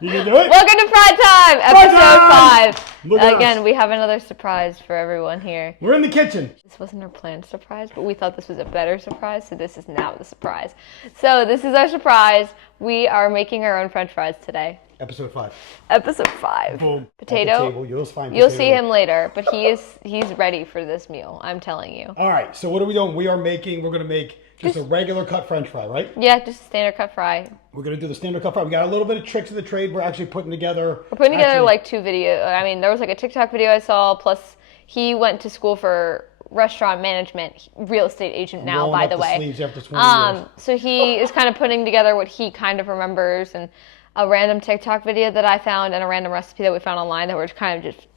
You can do it? Welcome to Fry Time, episode 5. Look at Again, us. we have another surprise for everyone here. We're in the kitchen. This wasn't our planned surprise, but we thought this was a better surprise, so this is now the surprise. So this is our surprise. We are making our own French fries today. Episode 5. Episode 5. Boom. Potato. At the table. You'll see him later, but he's ready for this meal. I'm telling you. All right. So what are we doing? We're going to make just a regular cut French fry, right? Yeah, just a standard cut fry. We're going to do the standard cut fry. We got a little bit of tricks of the trade. We're actually putting together. We're putting together like 2 videos. I mean, there was like a TikTok video I saw. Plus, he went to school for restaurant management, real estate agent now, by the way. Sleeves after 20 years. So he is kind of putting together what he kind of remembers, and a random TikTok video that I found and a random recipe that we found online that we're kind of just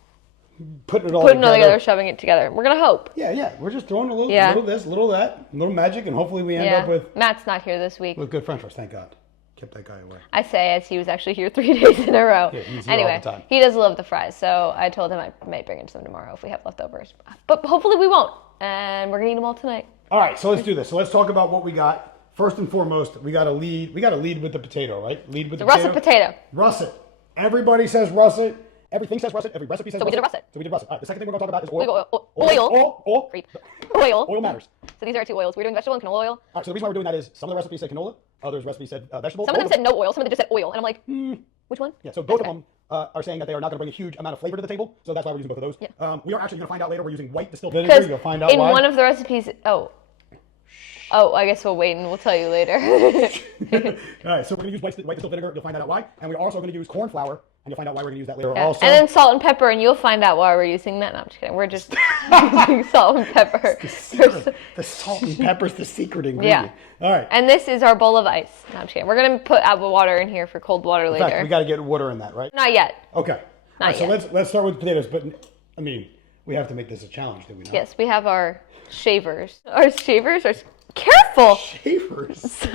putting it all together, shoving it together. We're gonna hope. Yeah. We're just throwing a little of this, a little of that, a little magic, and hopefully we end up with. Matt's not here this week. With good French fries, thank God. Kept that guy away. I say as he was actually here 3 days in a row. Yeah, he's here all the time. He does love the fries, so I told him I might bring in some tomorrow if we have leftovers. But hopefully we won't, and we're gonna eat them all tonight. All right, so let's do this. So let's talk about what we got. First and foremost, we got to lead with the potato, right? Lead with the potato. Russet potato. Russet. Everybody says russet. Everything says russet. Every recipe says russet. So we did a russet. So we did russet. All right, the second thing we're going to talk about is oil. Oil. Oil. Oil matters. So these are our 2 oils. We're doing vegetable and canola oil. All right, so the reason why we're doing that is some of the recipes say canola, others recipes said vegetable. Some of them said no oil, some of them just said oil. And I'm like, which one? Yeah, so both of them are saying that they are not going to bring a huge amount of flavor to the table, so that's why we're using both of those. Yeah. We are actually going to find out later we're using white distilled vinegar. You'll find out in why. one of the recipes, I guess we'll wait and we'll tell you later. All right, so we're going to use white distilled vinegar. You'll find that out why. And we're also going to use corn flour, and you'll find out why we're going to use that later also. And then salt and pepper, and you'll find out why we're using that. No, I'm just kidding. We're just using salt and pepper. The salt and pepper's the secret ingredient. Yeah. All right. And this is our bowl of ice. No, I'm just kidding. We're going to put apple water in here for cold water later. In fact, we got to get water in that, right? Not yet. Okay. All right, so yet. let's start with potatoes, but I mean, we have to make this a challenge, do we not? Yes, we have our shavers. Our shavers are... Careful! Shavers.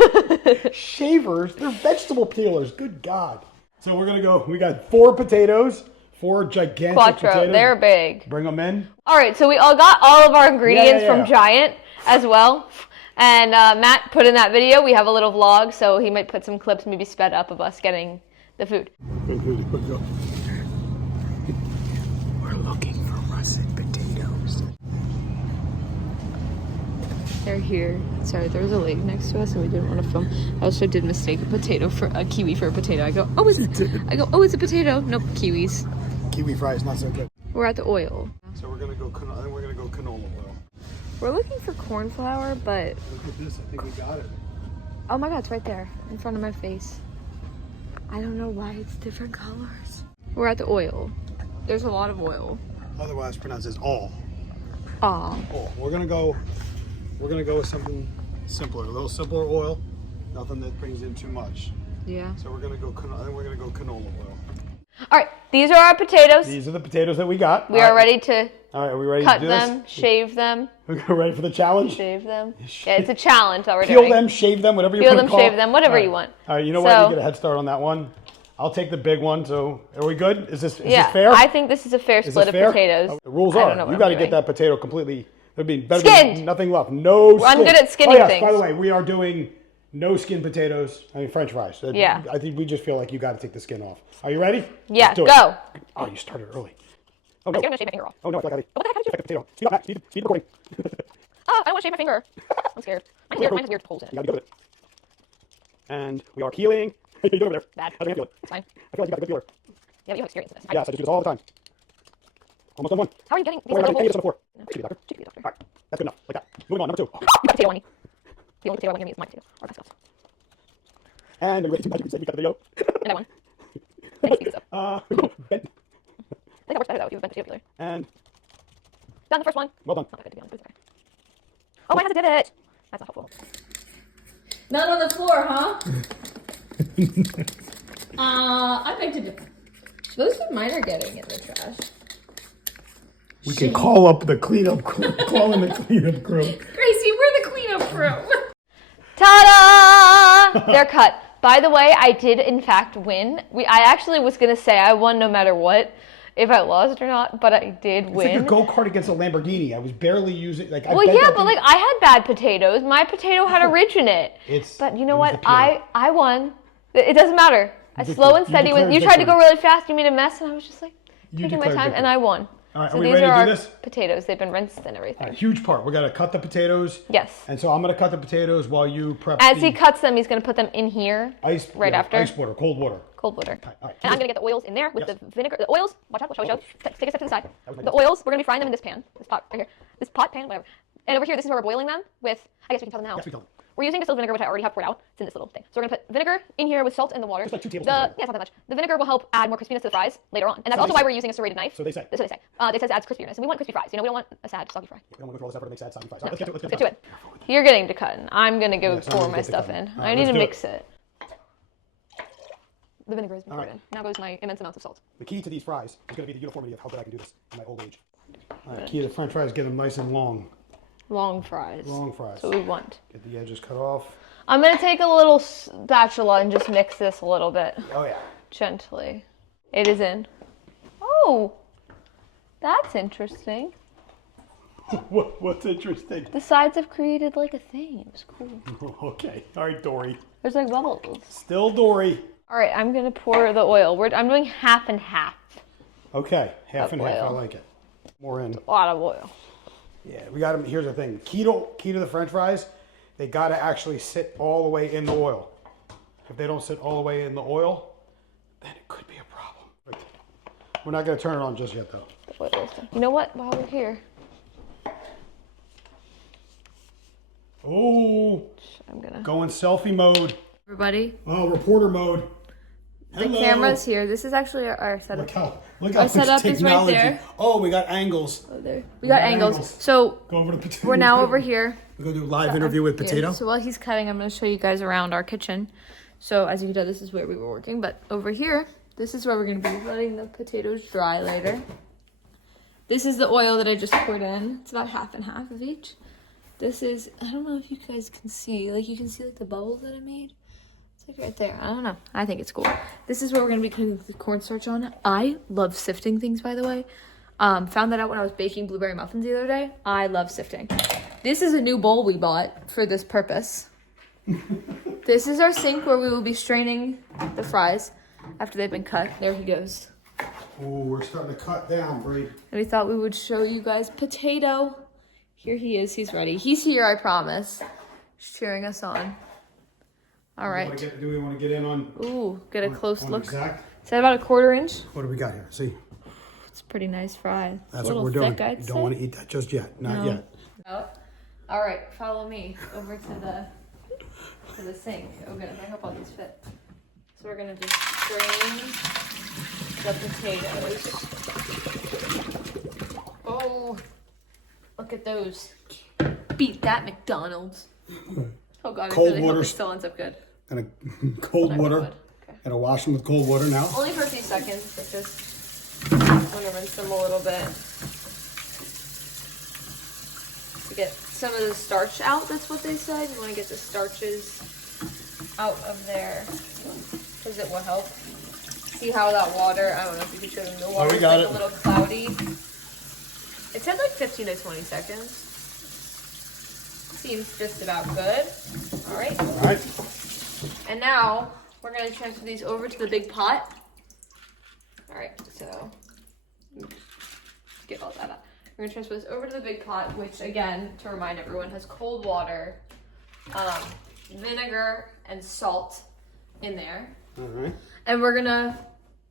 Shavers? They're vegetable peelers. Good God. So we're going to go, we got 4 potatoes, 4 gigantic Quattro. potatoes. They're big. Bring them in. All right, so we all got all of our ingredients Yeah. from Giant as well. And Matt put in that video. We have a little vlog, so he might put some clips, maybe sped up, of us getting the food. We're looking for russet potatoes. They're here. Sorry, there was a lake next to us, and we didn't want to film. I also did mistake a kiwi for a potato. I go, it's a potato. Nope, kiwis. Kiwi fries, not so good. We're at the oil. So we're going to go canola oil. We're looking for corn flour, but... Look at this, I think we got it. Oh my God, it's right there in front of my face. I don't know why it's different colors. We're at the oil. There's a lot of oil. Otherwise pronounced as all. Aw. Oh, we're gonna go with something simpler, a little simpler oil, nothing that brings in too much. Yeah. So we're gonna go canola oil. All right, these are our potatoes. These are the potatoes that we got. We are ready to All right, are we ready cut to do them, this? shave them. We're ready for the challenge? Shave them. Yeah, it's a challenge that we're Peel doing. them, shave them, whatever you Peel want them, to call shave them, whatever you want. All right, you know what? You get a head start on that one. I'll take the big one. So are we good? Is this fair? I think this is a fair split of potatoes. The rules are you got to get that potato completely. There'd be skinned. Nothing left. No skin. I'm good at skinning things. By the way, we are doing no skin potatoes. I mean French fries. Yeah. I think we just feel like you got to take the skin off. Are you ready? Yeah. Let's do Go. it. Oh, you started early. Oh no. I'm gonna shave my finger off. Oh no, I feel like What the heck? How did you the potato. Speed up, Matt. Speed recording. Oh, I don't want to shave my finger. I'm scared. Mine has weird holes in You it. got to go with it. And we are peeling. How you doing over there? Bad. How do you feel it? It's fine. I feel like you got a good feeler. Yeah, but you have experience in this. Yes, I just do this all the time. Almost done one. How are you getting these Don't worry little about it. holes? This on the floor. No. Should be the doctor. Should be the doctor. All right, that's good enough. Like that. Moving on, number 2. You got potato on me. The only potato I want to use is my potato. Or mascot. And are you ready to you got the video? And that one. I need to speed this up. Bent. I think that works better though if you have a bent potato peeler. And Done the first one. well done. Not good to be honest. Okay. Oh, mine has a divot. That's not helpful. None on the floor, huh? I beg to differ. Most of mine are getting in the trash. We can call up the cleanup crew. Call in the cleanup crew. Gracie, we're the cleanup crew. Ta-da! They're cut. By the way, I did in fact win. I actually was gonna say I won no matter what, if I lost or not, but I did win. It's like a go-kart against a Lamborghini. I was barely using I well, yeah, but like I had bad potatoes. My potato had a ridge in it. But you know what? I won. It doesn't matter. Slow and steady. When you tried to go really fast, you made a mess, and I was just like taking my declared time, victory. and I won. All right, So are we these ready are to our do this? potatoes. They've been rinsed and everything. All right, huge part. We got to cut the potatoes. Yes. And so I'm going to cut the potatoes while you prep As he cuts them, he's going to put them in here right after. Ice water, cold water. Cold water. All right. And I'm going to get the oils in there with the vinegar. The oils, watch out, shall we show? Take a step to the side. was my The oils, we're going to be frying them in this pan. This pot right here. This pot, pan, whatever. And over here, this is where we're boiling them with, I guess we can tell them now. Yes, we tell them. We're using distilled vinegar, which I already have poured out. It's in this little thing. So we're going to put vinegar in here with salt and the water. Just like 2 tablespoons. Yeah, it's not that much. The vinegar will help add more crispiness to the fries later on. And that's also why we're using a serrated knife. So they say. That's what they say. They says it adds crispiness. And we want crispy fries. You know, we don't want a sad, soggy fry. We don't want to go through all this effort to make sad soggy fries. All right, let's Get to it. You're getting to cutting. I'm going to go Yes, I'm pour gonna my get to stuff cutting. in. All right, I need to let's do mix it. The vinegar has been poured right. in. Now goes my immense amounts of salt. The key to these fries is going to be the uniformity of how good I can do this in my old age. All right, key to the French fries, get them nice and long. Long fries. Long fries. That's what we want. Get the edges cut off. I'm going to take a little spatula and just mix this a little bit. Oh, yeah. Gently. It is in. Oh, that's interesting. What's interesting? The sides have created like a thing. It was cool. Okay. All right, Dory. There's like bubbles. Still Dory. All right, I'm going to pour the oil. I'm doing half and half. Okay. Half Of and half. I oil. like it. More in. A lot of oil. Yeah, we got them. Here's the thing. Key to the French fries, they got to actually sit all the way in the oil. If they don't sit all the way in the oil, then it could be a problem. We're not going to turn it on just yet, though. The oil's done. You know what? While we're here, Oh, I'm going to... going selfie mode. Everybody, Oh, reporter mode. the Hello. camera's here. This is actually our setup. Look how Our much setup is right technology. there. Oh, we got angles. Oh, there. We got angles. So Go over to potato. we're now over here. We're going to do a live interview with Here. Potato. So while he's cutting, I'm going to show you guys around our kitchen. So as you can tell, this is where we were working. But over here, this is where we're going to be letting the potatoes dry later. This is the oil that I just poured in. It's about half and half of each. This is, I don't know if you guys can see. Like, you can see like the bubbles that I made. It's like right there. I don't know. I think it's cool. This is where we're going to be putting the cornstarch on. I love sifting things, by the way. Found that out when I was baking blueberry muffins the other day. I love sifting. This is a new bowl we bought for this purpose. This is our sink where we will be straining the fries after they've been cut. There he goes. Oh, we're starting to cut down, Bree. And we thought we would show you guys Potato. Here he is. He's ready. He's here, I promise. He's cheering us on. All right. Do we want to get in on? Ooh, get a close on look. exact? Is that about 1/4 inch? What do we got here? See, It's a pretty nice fry. It's that's a little what we're doing. thick, I'd You say. don't want to eat that just yet. Not No. yet. Oh. All right, follow me over to the sink. Oh goodness, I hope all these fit. So we're gonna just strain the potatoes. Oh, look at those. Beat that, McDonald's. Oh god, Cold I really hope water. this still ends up good. Gonna cold Knock on water. wood. Okay. Gotta wash them with cold water now. Only for a few seconds, but just I'm gonna rinse them a little bit to get some of the starch out. That's what they said. You want to get the starches out of there because it will help. See how that water? I don't know if you could show them. The water is got like it. a little cloudy. It said like 15 to 20 seconds. Seems just about good. All right. All right. And now we're gonna transfer these over to the big pot. All right, so get all that out. We're gonna transfer this over to the big pot, which again, to remind everyone, has cold water, vinegar, and salt in there. All right. And we're gonna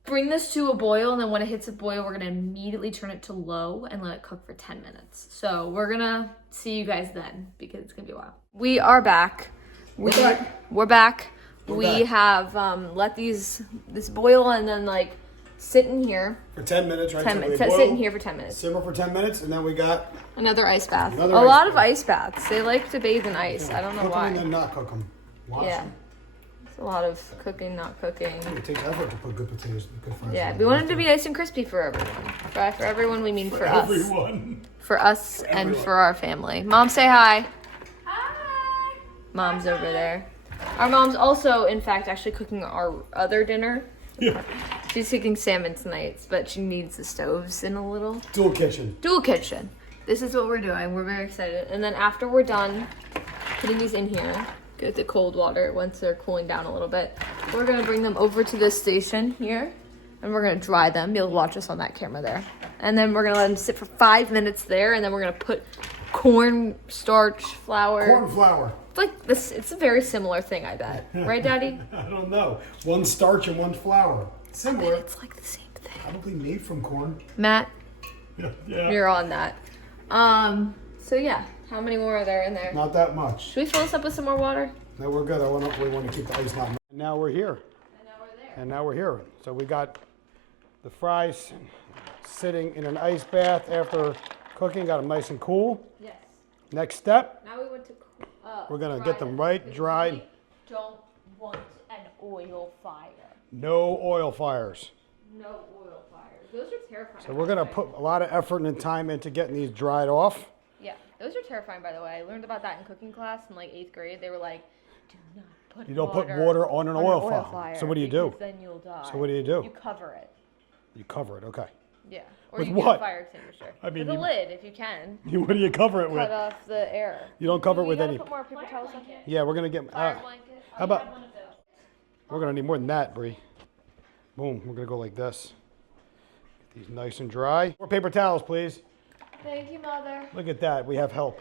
bring this to a boil, and then when it hits a boil, we're gonna immediately turn it to low and let it cook for 10 minutes. So we're gonna see you guys then, because it's gonna be a while. We are back. We're back. We have let this boil and then like sit in here. For 10 minutes, right? 10 So minutes. we Sit boil, in here for 10 minutes. Simmer for 10 minutes, and then we got Another ice bath. Another A ice lot of bath. ice baths. They like to bathe in ice. I don't know cook them and why. then not cook them. Wash Yeah. them. It's a lot of cooking, not cooking. It takes effort to put good potatoes, good fries. Yeah, in. we want it to be nice and crispy for everyone. For everyone, we mean for us. Everyone. For us and for our family. Mom, say hi. Hi. Mom's over there. Our mom's also, in fact, actually cooking our other dinner. Yeah. She's cooking salmon tonight, but she needs the stoves in a little. Dual kitchen. Dual kitchen. This is what we're doing. We're very excited. And then after we're done putting these in here, get the cold water once they're cooling down a little bit. We're gonna bring them over to this station here, and we're gonna dry them. You'll watch us on that camera there. And then we're gonna let them sit for 5 minutes there, and then we're gonna put corn starch flour. Corn flour. It's like this. It's a very similar thing, I bet. Right, Daddy? I don't know. One starch and one flour. Similar. It's like the same thing. Probably made from corn. Matt, Yeah. you're on that. So yeah, how many more are there in there? Not that much. Should we fill this up with some more water? No, we're good. We want to keep the ice not. And now we're here. And now we're there. And now we're here. So we got the fries sitting in an ice bath after cooking. Got them nice and cool. Yes. Next step, Now we want to. we're gonna fry get them right because dried. we don't want an oil fire. No oil fires. No oil fires. Those are terrifying. So we're gonna put a lot of effort and time into getting these dried off. Yeah, those are terrifying. By the way, I learned about that in cooking class in like 8th grade. They were like, "Do not put You don't put water on an oil fire. So what do you do? because then you'll die." So what do you do? You cover it. You cover it, okay. Yeah. Or With you what? get a fire extinguisher. I mean, with a you- lid if you can. What do you cover it with? Cut off the air. You don't cover it We with gotta any. Put more paper towels on here. Yeah, we're gonna get. Fire blanket. How about? We're gonna need more than that, Bree. Boom. We're gonna go like this. Get these nice and dry. More paper towels, please. Thank you, Mother. Look at that. We have help.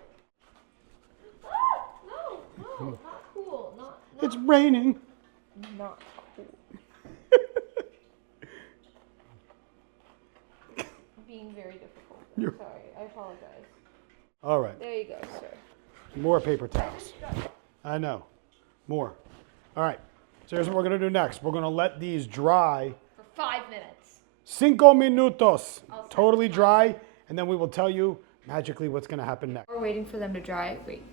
Ah, no, not cool. Not It's raining. not cool. Being very difficult. I'm You're- sorry. I apologize. All right. There you go, sir. More paper towels. I know. More. All right. So here's what we're gonna do next. We're gonna let these dry. For 5 minutes. 5 minutos. Totally dry, and then we will tell you magically what's gonna happen next. We're waiting for them to dry. Wait.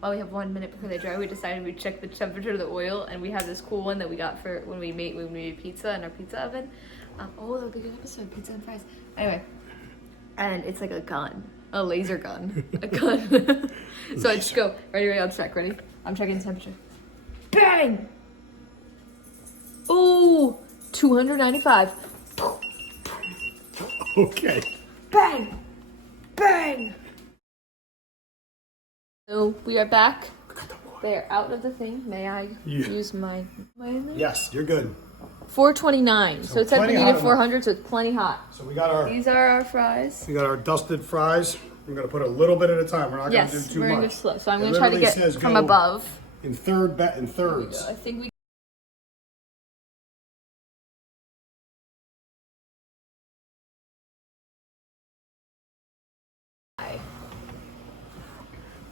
While we have 1 minute before they dry, we decided we'd check the temperature of the oil, and we have this cool one that we got for when we made pizza in our pizza oven. Oh, that'll be a good episode, pizza and fries. Anyway, and it's like a gun, a laser gun, a gun. So I just go, ready, I'll check, ready? I'm checking the temperature. Bang! Ooh, 295. Okay. Bang! Bang! So we are back. They are out of the thing. May I use my Yes, you're good. 429. So it said we plenty needed hot 400, so it's plenty hot. So we got our These are our fries. dusted fries. We're gonna put a little bit at a time. We're not gonna do Yes, too we're gonna go much. slow. So I'm It gonna try to literally get says from go above. in thirds. I think we.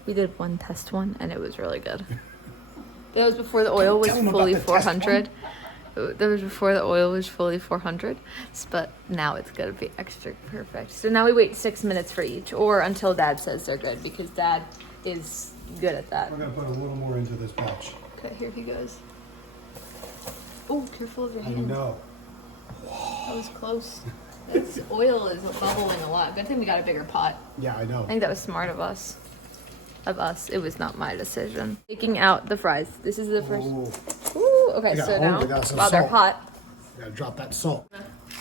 We did one test one, and it was really good. That was before the oil was Tell 'em about fully the test 400. That was before the oil was fully 400, but now it's gonna be extra perfect. So now we wait 6 minutes for each, or until Dad says they're good, because Dad is good at that. We're gonna put a little more into this batch. Okay, here he goes. Oh, careful of your I hand. know. That was close. This oil is bubbling a lot. Good thing we got a bigger pot. Yeah, I know. I think that was smart of us. It was not my decision. Taking out the fries. This is the first. Ooh, Ooh, okay, got- so oh, now we got some while they're salt. hot, gotta drop that salt.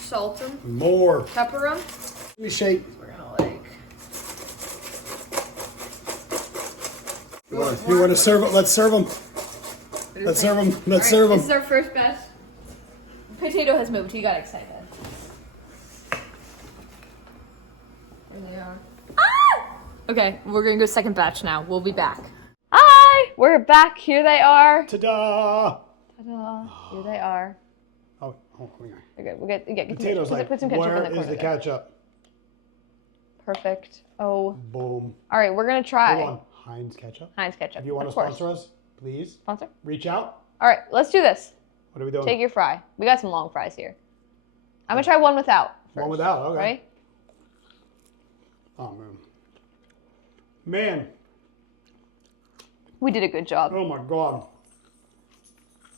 salt them, More. pepper them. Let me shake. We're gonna like. You want to serve it? Let's serve them. Let's serve them. Let's serve This is them. our first batch. Potato has moved. He got excited. There they are. Ah! Okay, we're gonna go second batch now. We'll be back. Hi, we're back. Here they are. Ta-da! Ta-da! Here they are. Oh, hang on. Okay, we'll get Potatoes like, put some ketchup in where the is corner the there. ketchup? Perfect. Oh, Boom. all right. We're gonna try Hold on. Heinz ketchup. Heinz ketchup. If you want of to course. sponsor us, please Sponsor. reach out. All right, let's do this. What are we doing? Take your fry. We got some long fries here. I'm gonna try one without. One first. without, okay. Ready? Oh, man. Man, We did a good job. oh my God.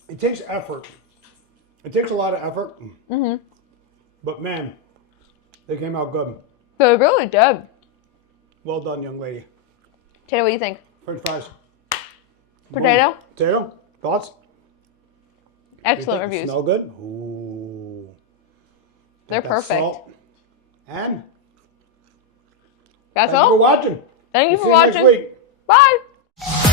It takes effort. It takes a lot of effort. Mm-hmm. But man, they came out good. They really did. Well done, young lady. Tato, what do you think? French fries. Potato? Boom. Potato? Thoughts? Excellent You think they reviews. Smell good? Ooh. They're Got that perfect. salt. And That's thank you for all? watching. Thank you See for next watching. week. Bye.